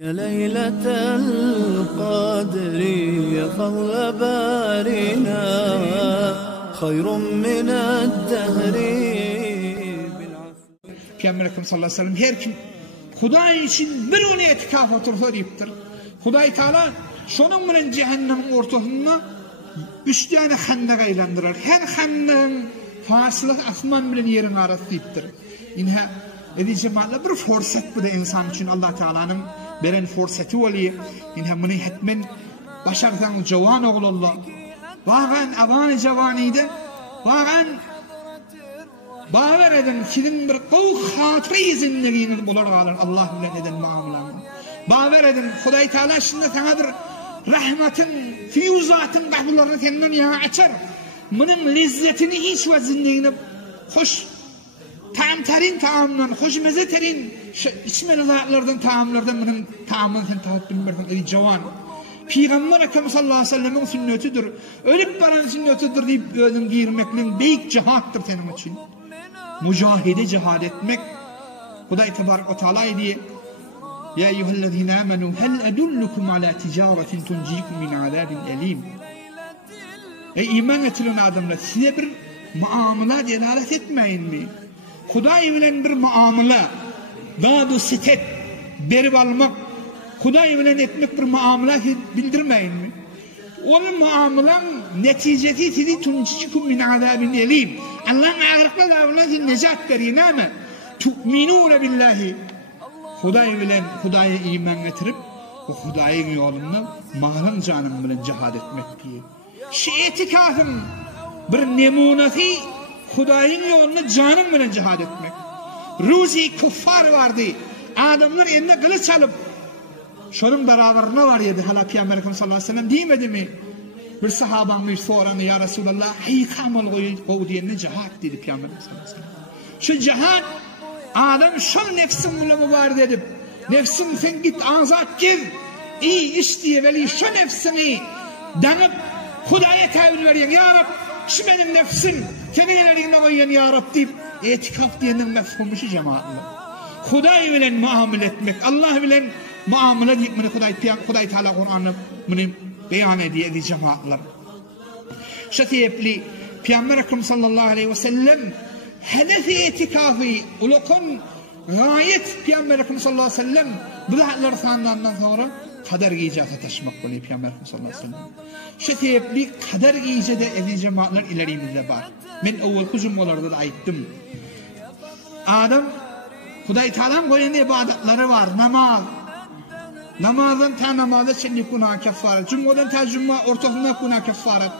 يا ليلة القدر يا فضل بارنا خير من الدهر. Peygamber sallallahu aleyhi ve sellem her kim Huday için bir onu etikaf otursa deyiptir. Huday Teala şonun bilen cehennemin ortasında 3 tane hannaga aylandırar. Her hannanın fasılı asman bilen yerin arası deyiptir. İnha edeceğim bir fırsat bu da insan için Allah Teala'nın beren fırsatı oluyor. İnha bunu hetmen başarsan cavan oğlullah. Bağan avan cavanıydı. Bağan bağlar edin sizin bir kavuk hatırı izinliğiniz bular alır Allah bilen eden muamelanı. Bağlar edin Huday Teala şimdi sana bir rahmetin, füyuzatın kapılarını senden yana açar. Bunun lezzetini hiç vazinliğini hoş taamtarin taamdan, hoş mezeterin içmeli zatlardan taamlardan bunun taamını sen taat bilmersin edi cavan. Peygamber Efendimiz sallallahu aleyhi ve sellem'in sünnetidir. Ölüp baran sünnetidir deyip ölüm giyirmekle büyük cihattır senin için. Mücahide cihad etmek. Huday Tebarek ve Teala diye Ya eyyühellezine amenu hel edullukum ala ticaretin tuncikum min azabin elim. Ey iman etilen adamlar size bir muamele delalet etmeyin mi? Huday bilen bir muamele dadu sitet berip almak Huday bilen etmek bir muamele bildirmeyin mi? Onun muamelen neticesi sizi tuncikum min azabin elim. Allah'ın ağırlıkla davranışı necat verin ama tu'minûne billahi Huday bilen Huday'a iman getirip o Huday'ın yolunda malın canım bilen cihad etmek diye. Şu etikafın bir nemunesi Huday'ın yolunda canım bilen cihad etmek. Ruzi kuffar vardı. Adamlar eline kılıç alıp şunun beraberine var yedi. Hala Peygamber sallallahu aleyhi ve sellem demedi mi? Bir sahabanmış soranı ya Resulallah hikamal koy diyenine cihad dedi Peygamber sallallahu aleyhi ve sellem. Şu cihad adam şun nefsin bile mübarek edip nefsin sen git azat gir iyi iş diye veli şu nefsini danıp Hudaya tevil veriyen ya Rab şu benim nefsim seni yerine koyuyen ya Rab deyip etikaf diyenin mefhumu şu cemaatler. Huday bilen muamele etmek Allah bilen muamele deyip bunu Huday Teala Kur'an'ı bunu beyan ediyor cemaatler. Şu sebeple Peygamber Efendimiz sallallahu aleyhi ve sellem hedefi etikafı ulukun gayet Peygamber Efendimiz sallallahu aleyhi ve sellem bu zatlar sandandan sonra kader giyeceğe taşımak oluyor Peygamber Efendimiz sallallahu aleyhi ve sellem. Şu sebeple kader giyeceğe eden cemaatler ilerimizde var. Ben evvel hücumlarda da ayıttım. Adam Huday Teala'nın koyun ibadetleri var. Namaz. Namazdan ta namaza çellik günah kefaret. Cuma'dan ta cuma ortasında günah kefaret.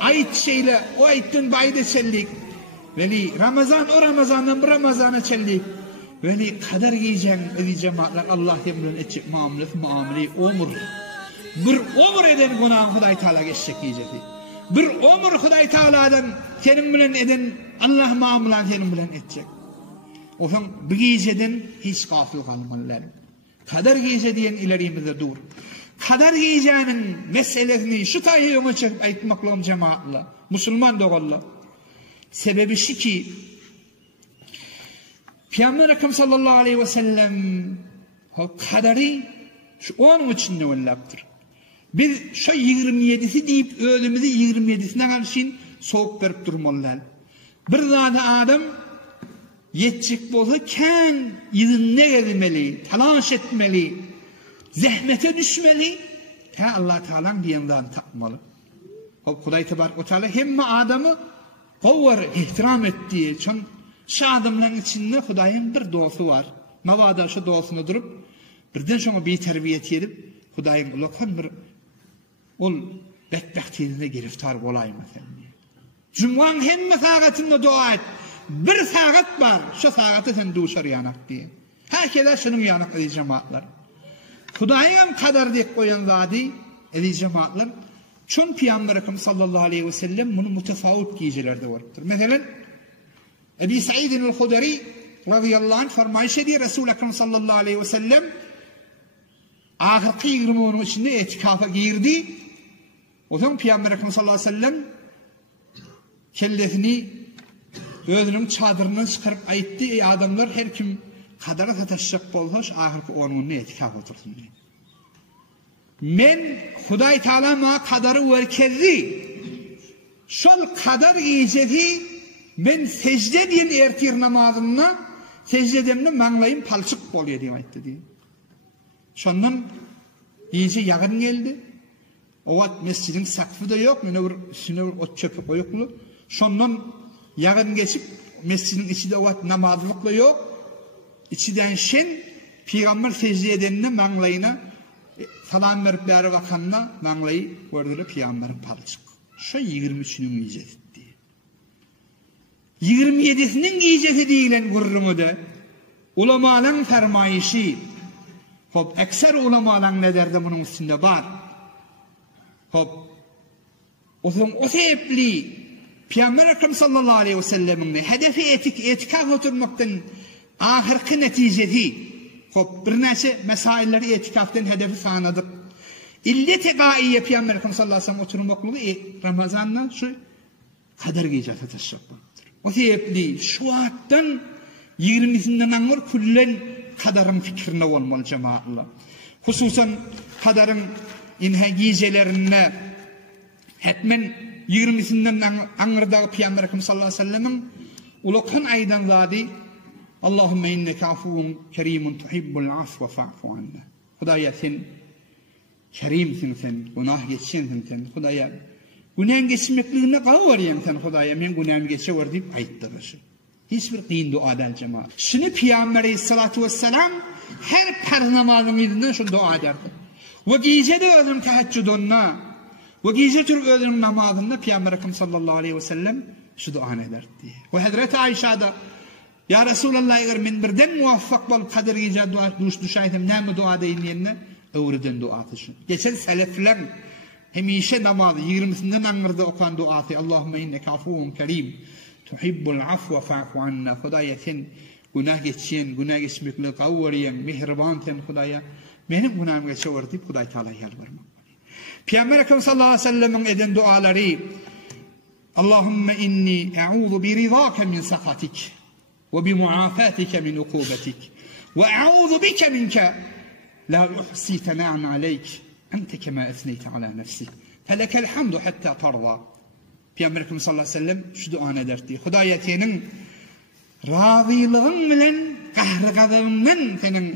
Ayet şeyle o ayetten bayda çellik. Veli Ramazan o Ramazan'dan bir Ramazan'a çellik. Veli kader giyeceğim edi cemaatler Allah emrin edecek muameleyi omur. Bir omur eden günah Huday Teala geçecek diyecek. Bir omur Huday Teala'dan senin bilen eden Allah muamelen senin bilen edecek. O zaman bu giyeceden hiç gafil kalmalılar. Kader giyece diyen ilerimizde dur. Kader giyeceğinin meselesini şu tayyuma çekip aytmakla cemaatla. Müslüman doğalla. Sebebi şu ki Peygamber Efendimiz sallallahu aleyhi ve sellem kaderi şu onun içinde vallaptır. Biz şu 27'si deyip ölümümüzü 27'sine karşın soğuk verip durmalılar. Bir zade adam yetecek bolsa ken yılına gelmeli, talaş etmeli, zahmete düşmeli. Ta Allah Teala'nın diyandan takmalı. Huday Tebarek ve Teala hem adamı kavvar ihtiram ettiği için şu adamların içinde Huday'ın bir dostu var. Mavada şu dostunu durup birden şuna bir terbiyet edip Huday'ın ulakhan bir ol bedbahtiyetine giriftar olayım efendim. Cuma'nın hem mesakatinde dua et. Bir saat var. Şu saatte sen duşar yanak diye. Herkese şunun yanak edi cemaatler. Huday'ın kadar deyip koyan zadi edi cemaatler. Çün Peygamber Efendimiz sallallahu aleyhi ve sellem bunu mütefavut giyicilerde vardır. Mesela Ebi Sa'idin el-Hudari radıyallahu anh farmayış ediyor Resul-i Ekrem sallallahu aleyhi ve sellem ahirki 20 içinde etikafa girdi. O zaman Peygamber Efendimiz sallallahu aleyhi ve sellem kellesini özünün çadırından çıkarıp ayıttı. Ey adamlar her kim kadara sataşacak bolsaş ahirki onunla etikaf otursun diye. Men Hudaý Taala maňa kadary berkezdi. Şol kadar ijeti men secde diýen ertir namazymda secdedemde maňlaýym palçyk bolýar diýip aýtdy diýip. Şondan ije ýagyn geldi. Owat mescidin sakfy da ýok, mene bir üstüne bir ot çöpü goýukly. Şondan ýagyn geçip mescidin içinde owat namazlyk da ýok. İçiden şen Peygamber secde edenine maňlaýyna salam berip bäri wakanda maňlaýy gördüler Peygamberin palçyk. Şu 23'nün ijeti. 27'sinin ijeti diýilen gurrunu da ulamalaryň fermaýyşy. Hop ekser ulamalar ne derdi bunun üstünde bar. Hop o sebepli Peygamber Ekrem sallallahu aleyhi ve sellem'in hedefi etikaf oturmaktan ahirki neticesi. Hop bir näçe mesailleri etikaftan hedefi sanadık. İllet-i gaiye Peygamber Ekrem sallallahu aleyhi ve sellem oturmaklığı Ramazan'da şu kadar gece taşıyacaktır. O sebepli şu attan 20'sinden anlar kullen kadarın fikrine olmalı cemaatla. Hususan kadarın inhe gecelerine hetmen 20'sinden anırdağı Peygamber Ekrem sallallahu aleyhi ve sellem'in ulakhan aydan zadi Allahümme inneke afuvun kerimun tuhibbul afwa fa'fu anna. Hudaýa sen kerimsin sen, günah geçensin sen. Hudaýa günah geçmekliğine gawaryan sen Hudaýa men günahmy geçewer diýip aýtdyr. Hiçbir kıyın dua eden cemaat. Şunu Peygamber Aleyhissalatu vesselam her farz namazımızda şu dua ederdi. Ve gece de özüm teheccüdünna ve gece tür özüm namazında Peygamber Ekrem sallallahu aleyhi ve sellem şu dua ederdi. Ve Hazreti Ayşe da ya Resulallah eğer min birden muvaffak bol kader gece dua düşaydım näme dua deyin ýene öwreden dua etişin. Geçen selefler hemişe namazı 20'sinden aňyrda okuan duasy Allahümme inneke afuvun kerim tuhibbul afwa fa'fu anna. Hudaýa sen günah geçen, günah geçmekle gawaryan, mihriban sen Hudaýa menim günahym geçewer diýip Hudaý Taala ýalvarmak. Peygamber Ekrem sallallahu aleyhi ve sellem'in eden duaları Allahümme inni e'udhu bi ridaka min sakatik ve bi muafatika min ukubetik ve e'udhu bika minka la uhsi thana'an aleyk ente kema ethneyte ala nefsik felekel hamdu hatta tarda. Peygamber Ekrem sallallahu aleyhi ve sellem şu duanı ederdi. Hudaýa senin razılygyň bilen gahry gazabyndan senin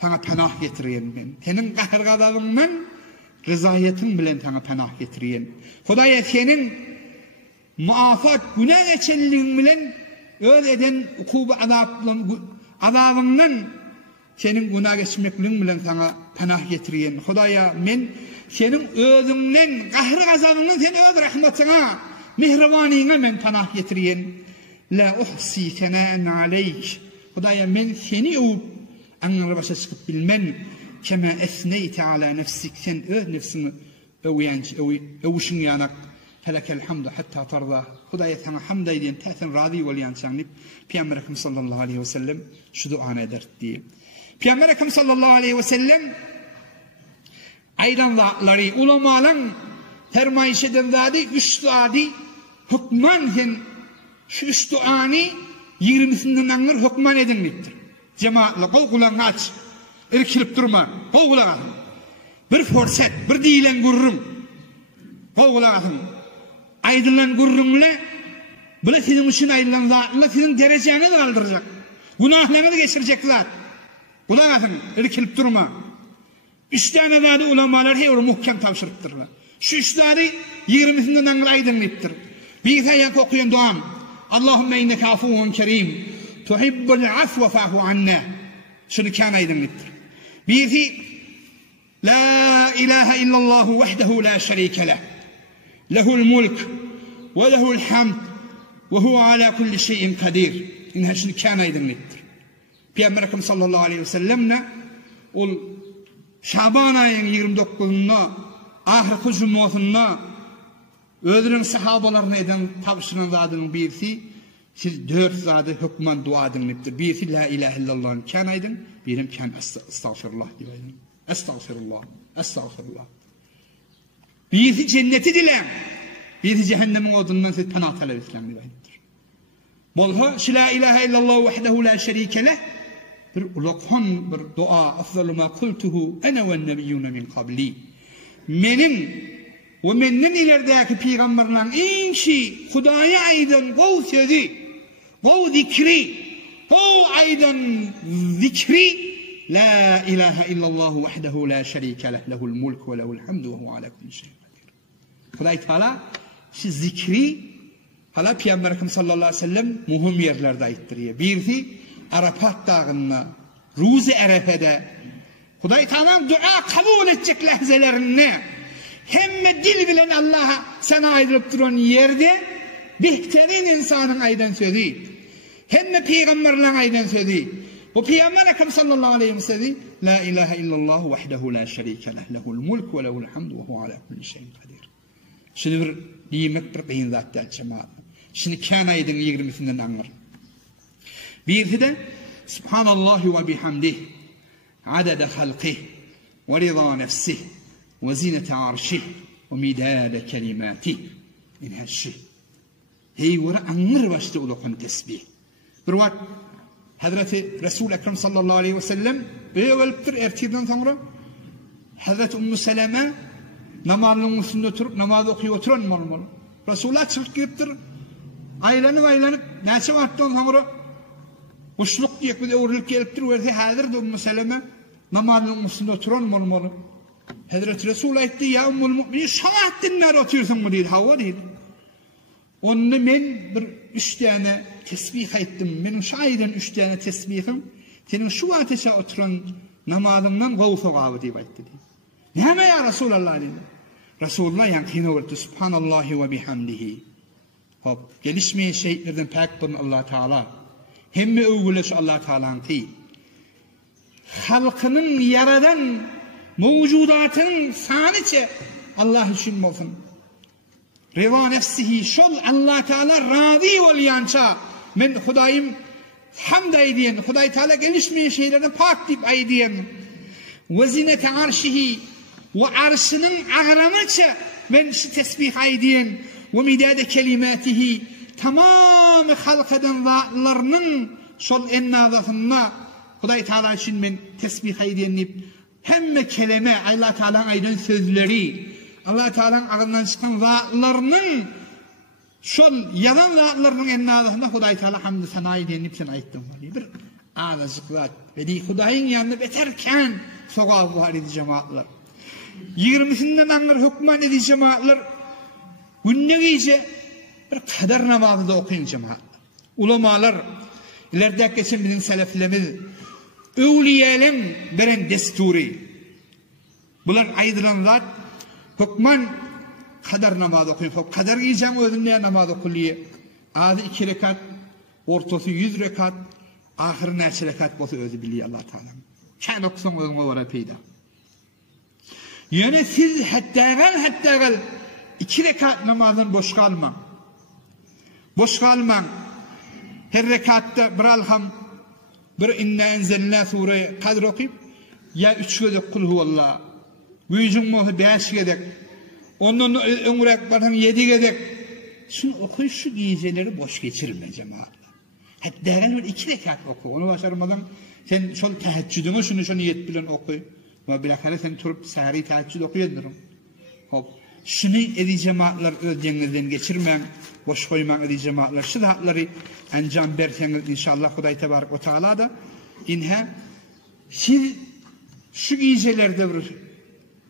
sana panah getirýän ben. Senin gahry gazabyndan rizayetin bilen sana panah getirýän. Hudaýa senin muafat günah geçenliğin bilen öz eden ukubu azabından senin günah geçmekliğin bilen sana panah getirýän. Hudaýa men senin özünden gahry gazabından sen öz rahmatyna mihribanyna men panah getirýän. La uhsi thana'an aleyk. Hudaýa men seni öwüp aňyra başa çykyp bilmen kema esneyte ala nefsik sen öz nefsini övüşün ýanak felekel hamdu hatta tarda. Hudaýa sana hamd edýän täsin razy bolýansan diýip Peygamber Ekrem sallallahu aleyhi ve sellem şu duany ederdi. Peygamber Ekrem sallallahu aleyhi ve sellem aydan zatları ulamalan fermaýyş eden zady 3 duady hukman sen şu 3 duany 20'sinden aňyr hukman edin diýipdir. Cemaatla kol kulaň aç. Irkilip durma. Kol kulaň aç. Bir forsat, bir diýilen gurrun. Kol kulaň aç. Aýdylan gurrunla bula senin üçin aýdylan zatla senin derejeňi galdyrjak. Gunahlaryny geçirjek zat. Kulaň aç. Irkilip durma. 3 tane zady ulamalar hewr muhkem tapşyrypdyrlar. Şu 3 zady 20'sinden aňyr aýdyn diýipdir. Bir saýa okuyan duam. Allahümme inneke afuvun kerim tuhibbul afwa fa'fu anna. Şunu kan aydın diýipdir. Birisi la ilahe illallah vahdehu la şerike leh. Lehul mulk ve lehul hamd ve huve ala kulli şeyin kadir. İnha şunu kan aydın diýipdir. Peygamber Ekrem sallallahu aleyhi ve sellem'ne ol Şaban ayının 29'unda ahirki cumhurunda özünün sahabalarına eden tapşyryň zadynyň birisi siz 4 zady hukman dua edin diýipdir. Birisi la ilahe illallah kan aydın, birim kan estağfirullah diýip. Estağfirullah, estağfirullah. Birisi cenneti dilen, birisi cehennemin odundan siz panah talep etlen diýipdir. Bolha la ilahe illallah vahdehu la şerike leh bir ulakhan bir dua afdalu ma kultuhu ana ve nebiyyuna min qabli. Menin ve menden ilerdeki peygamberlerin en şey Hudaya aydan gov sözü, gov zikri, gov aydan zikri la ilahe illallah vahdehu la şerike leh lehul mulk ve lehul hamdu ve hu ala kulli şeyin kadir. Huday Teala şu zikri hala Peygamber Efendimiz sallallahu aleyhi ve sellem muhim yerlerde ayttırıyor. Birisi Arafat dağında, Ruzi Arafa'da Huday Teala'nın dua kabul edecek lahzelerinde hemme dil bilen Allah'a sana ayrılıp duran yerde behterin insanın aydan sözü. Hemme peygamberlerin aydan sözü. Bu Peygamber Efendimiz sallallahu aleyhi ve sellem la ilahe illallah vahdehu la şerike leh lehul mulk ve lehul hamdu ve hu ala kulli şeyin kadir. Şimdi bir diyemek bir kıyın zaten cemaat. Şimdi kan aydın 20'sinden anlar. Birisi de Subhanallahi ve bihamdih adede halqih ve rida nefsih ve zinete arşih ve midade kelimatih min her şey. Hey vura anlar başta ulukun tesbih. Bir vakit Hazreti Resul Ekrem sallallahu aleyhi ve sellem öğeliptir ertirden sonra Hazreti Ümmü Seleme namazının üstünde oturup namaz okuyor oturan mı? Resulullah çıkıp giriptir. Aylanıp neçe vakitten sonra kuşluk diye bir uğurluk geliptir. Verdi Hazreti Ümmü Seleme namazının üstünde oturan mı? Hazreti Resulullah etti ya Ümmül Mü'minin şavat dinler oturuyorsun mu değil. Hava değil. Onunla men bir 3 tane tesbih ettim. Benim şahiden 3 tane tesbihim. Senin şu ateşe oturan namazından gavsa gavı deyip etti. Neme ya Resulallah dedi. Resulullah yankine vurdu. Subhanallahi ve bihamdihi. Hop, gelişmeyen şehitlerden pek bunun Allah Teala. Hemme övgüleş Allah Teala'nın ki. Halkının yaradan mevcudatın saniçe Allah için olsun. Rıza nefsihi şol Allah Teala razı olyança men Hudayım hamd aydiyen Huday Teala gelişmeyen şeylerden pak deyip aydiyen ve zinete arşihi ve arşının ağramaça men şu tesbih aydiyen ve midade kelimatihi tamamı halkadan zatlarının şol ennazatına Huday Teala için men tesbih aydiyen deyip hemme kelime Allah Teala'nın aydan sözleri Allah Teala'nın ağzından çıkan zatlarının şol yalan zatlarının ennazatına Huday Teala hamd-ı sanayı denip sen ayttın. Bir ağızcık zat ve di Huday'ın yanında beterken soğuk var idi cemaatler. 20'sinden anlar hükman idi cemaatler. Günne gece bir kadar namazı da okuyun cemaatler. Ulamalar ileride geçen bizim seleflerimiz evliyelerin veren desturi. Bunlar aydıran zat hükman kadar namaz okuyun. Kadar giyeceğim özünde namaz okuliye. Adı 2 rekat, ortası 100 rekat, ahir neçe rekat bozu özü biliyor Allah Teala. Kan okusun özüne vara peyda. Yani siz hatta gel 2 rekat namazın boş kalma. Boş kalma. Her rekatta bir alham, bir inna enzelna surayı kadar okuyup, ya 3 gözü kul huvallah. Büyücün muhu 5 gedek. Ondan ömrek barhan 7 gedek. Şunu okuy şu giyeceleri boş geçirme cemaat. Hatta gel bir 2 rekat oku. Onu başarmadan sen şol teheccüdüne şunu niyet bilen okuy. Ve bilakare sen turup sari teheccüd okuyandırım. Hop. Şunu edi cemaatler ödyenizden geçirmen, boş koyman edi cemaatler. Şu zatları ancam berseniz inşallah Huday Tebarek ve Teala da inha siz şu giycelerde bir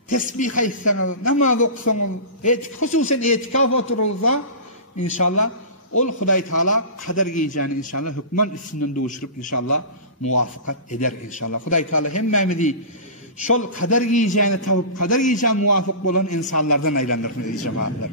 tesbih etsanız, namaz okusanız, hususen etikaf oturulsa inşallah ol Huday Teala kadar giyeceğini inşallah hükman üstünden doğuşurup inşallah muvaffakat eder inşallah. Huday Teala hemmemizi şol kadar giyeceğini tavup kadar giyeceğini muvafık olan insanlardan aylanır cemaatler.